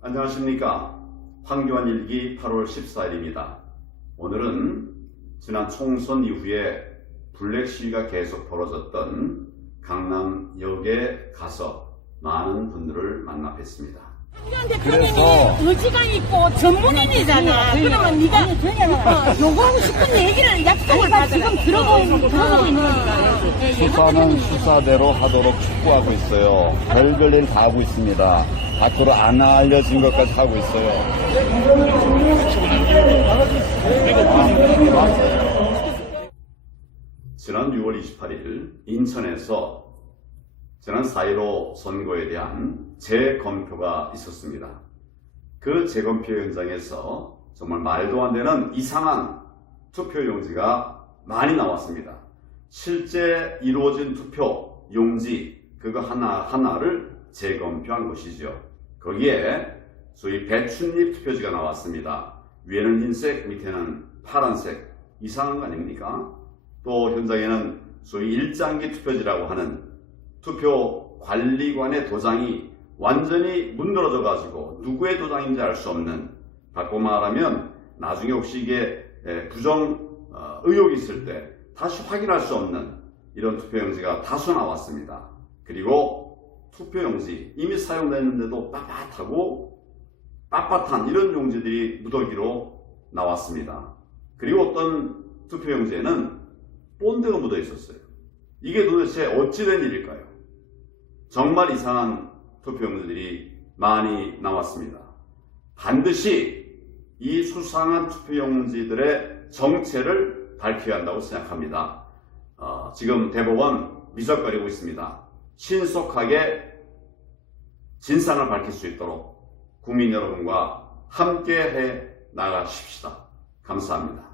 안녕하십니까. 황교안 일기 8월 14일입니다. 오늘은 지난 총선 이후에 블랙 시위가 계속 벌어졌던 강남역에 가서 많은 분들을 만나 뵀습니다. 대통령이 의지가 있고 전문인이잖아. 그러면 네가 어, 요구하고 싶은 얘기를 약속을 다 지금 들어보고 들어보고 있는 거니까. 수사는 수사대로 하도록 촉구하고 있어요. 별별 일 다 하고 있습니다. 밖으로 안 알려진 것까지 하고 있어요. 지난 6월 28일 인천에서 지난 4.15 선거에 대한 재검표가 있었습니다. 그 재검표 현장에서 정말 말도 안 되는 이상한 투표 용지가 많이 나왔습니다. 실제 이루어진 투표 용지 그거 하나하나를 재검표한 것이죠. 거기에 소위 배춧잎 투표지가 나왔습니다. 위에는 흰색, 밑에는 파란색. 이상한 거 아닙니까? 또 현장에는 소위 일장기 투표지라고 하는 투표 관리관의 도장이 완전히 문드러져 가지고 누구의 도장인지 알 수 없는 바꿔 말하면 나중에 혹시 이게 에, 부정 어, 의혹이 있을 때 다시 확인할 수 없는 이런 투표용지가 다수 나왔습니다. 그리고 투표용지 이미 사용됐는데도 빳빳하고 빳빳한 이런 용지들이 무더기로 나왔습니다. 그리고 어떤 투표용지에는 본드가 묻어 있었어요. 이게 도대체 어찌 된 일일까요? 정말 이상한 투표용지들이 많이 나왔습니다. 반드시 이 수상한 투표용지들의 정체를 밝혀야 한다고 생각합니다. 어, 지금 대법원 미적거리고 있습니다. 신속하게 진상을 밝힐 수 있도록 국민 여러분과 함께 해 나가십시다. 감사합니다.